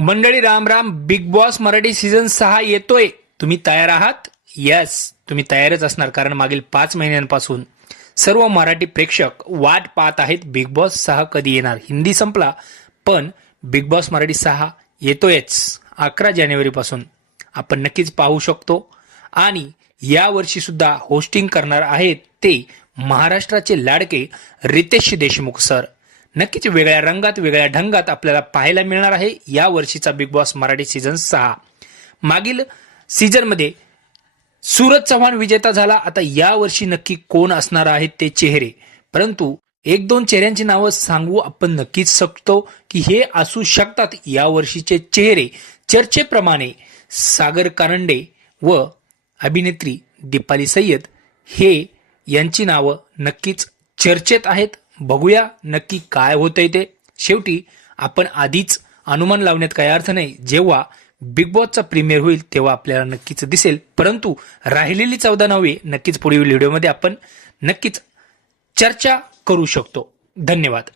मंडळी Ram Ram. Big boss Marathi season 6 येतोय. तुम्ही तयार आहात? यस, तुम्ही तयारच असणार, कारण मागील 5 महिन्यांपासून सर्व मराठी प्रेक्षक वाट पाहत आहेत बिग बॉस 6 कधी येणार. हिंदी संपला, पण बिग बॉस मराठी 6 येतोयच 11 जानेवारी पासून. आपण नक्कीच पाहू शकतो. आणि या वर्षी सुद्धा होस्टिंग करणार आहेत ते महाराष्ट्राचे लाडके रितेश देशमुख सर. नक्कीच वेगळ्या रंगात वेगळ्या ढंगात आपल्याला पाहायला मिळणार आहे या वर्षीचा बिग बॉस मराठी सीझन 6. मागील सीझनमध्ये सूरज चव्हाण विजेता झाला. आता या वर्षी नक्की कोण असणार आहेत ते चेहरे, परंतु एक दोन चेहऱ्यांची नावं सांगू आपण नक्कीच शकतो की हे असू शकतात या वर्षीचे चेहरे. चर्चेप्रमाणे सागर कारंडे व अभिनेत्री दीपाली सय्यद हे यांची नावं नक्कीच चर्चेत आहेत. बघूया नक्की काय होतंय ते. शेवटी आपण आधीच अनुमान लावण्यात काही अर्थ नाही. जेव्हा बिग बॉसचा प्रीमियर होईल तेव्हा आपल्याला नक्कीच दिसेल. परंतु राहिलेली 14 नावे नक्कीच पुढील व्हिडिओमध्ये आपण नक्कीच चर्चा करू शकतो. धन्यवाद.